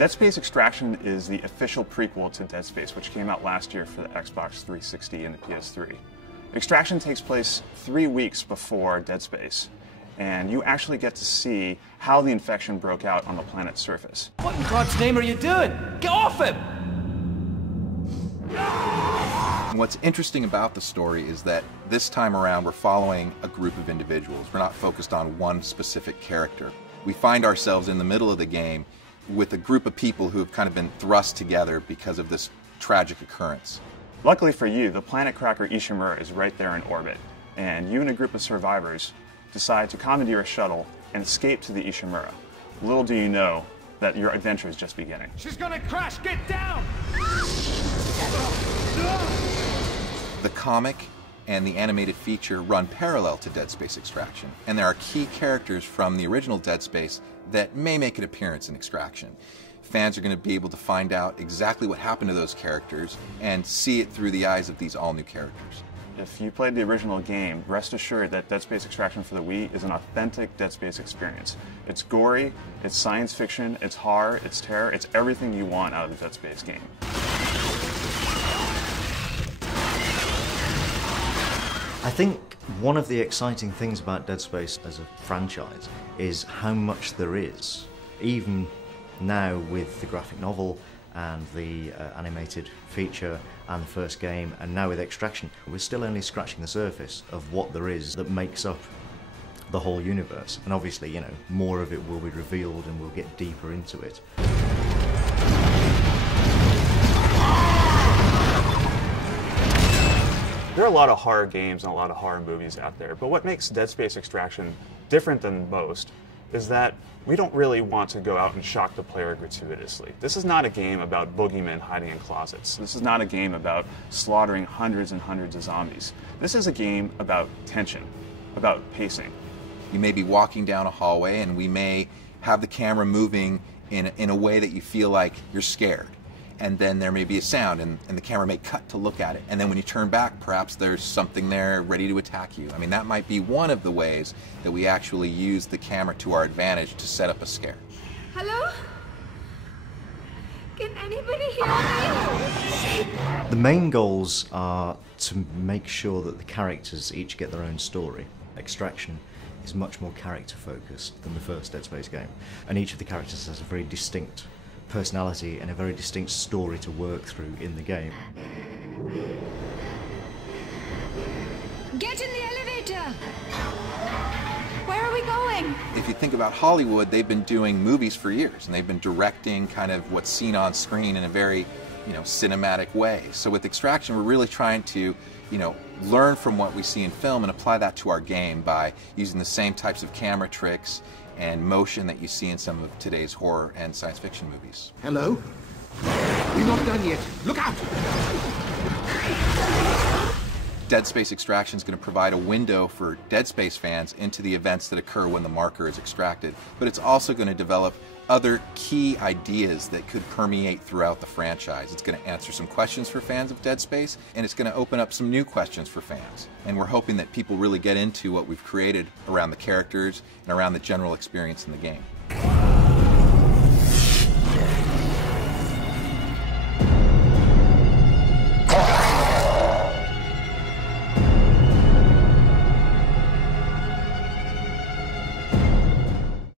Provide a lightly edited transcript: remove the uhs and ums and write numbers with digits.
Dead Space Extraction is the official prequel to Dead Space, which came out last year for the Xbox 360 and the PS3. Extraction takes place 3 weeks before Dead Space, and you actually get to see how the infection broke out on the planet's surface. What in God's name are you doing? Get off him! What's interesting about the story is that this time around we're following a group of individuals. We're not focused on one specific character. We find ourselves in the middle of the game with a group of people who have kind of been thrust together because of this tragic occurrence. Luckily for you, the planet cracker Ishimura is right there in orbit, and you and a group of survivors decide to commandeer a shuttle and escape to the Ishimura. Little do you know that your adventure is just beginning. She's gonna crash! Get down! The comic and the animated feature run parallel to Dead Space Extraction, and there are key characters from the original Dead Space that may make an appearance in Extraction. Fans are going to be able to find out exactly what happened to those characters and see it through the eyes of these all-new characters. If you played the original game, rest assured that Dead Space Extraction for the Wii is an authentic Dead Space experience. It's gory, it's science fiction, it's horror, it's terror, it's everything you want out of the Dead Space game. I think one of the exciting things about Dead Space as a franchise is how much there is. Even now with the graphic novel and the animated feature and the first game, and now with Extraction, we're still only scratching the surface of what there is that makes up the whole universe. And obviously, you know, more of it will be revealed and we'll get deeper into it. There are a lot of horror games and a lot of horror movies out there, but what makes Dead Space Extraction different than most is that we don't really want to go out and shock the player gratuitously. This is not a game about boogeymen hiding in closets. This is not a game about slaughtering hundreds and hundreds of zombies. This is a game about tension, about pacing. You may be walking down a hallway and we may have the camera moving in a way that you feel like you're scared. And then there may be a sound and the camera may cut to look at it. And then when you turn back, perhaps there's something there ready to attack you. I mean, that might be one of the ways that we actually use the camera to our advantage to set up a scare. Hello? Can anybody hear me? The main goals are to make sure that the characters each get their own story. Extraction is much more character focused than the first Dead Space game. And each of the characters has a very distinct personality and a very distinct story to work through in the game. Get in the elevator! Where are we going? If you think about Hollywood, they've been doing movies for years, and they've been directing kind of what's seen on screen in a very, cinematic way. So with Extraction, we're really trying to, learn from what we see in film and apply that to our game by using the same types of camera tricks and motion that you see in some of today's horror and science fiction movies. Hello? We're not done yet. Look out! Dead Space Extraction is going to provide a window for Dead Space fans into the events that occur when the marker is extracted, but it's also going to develop other key ideas that could permeate throughout the franchise. It's going to answer some questions for fans of Dead Space, and it's going to open up some new questions for fans. And we're hoping that people really get into what we've created around the characters and around the general experience in the game.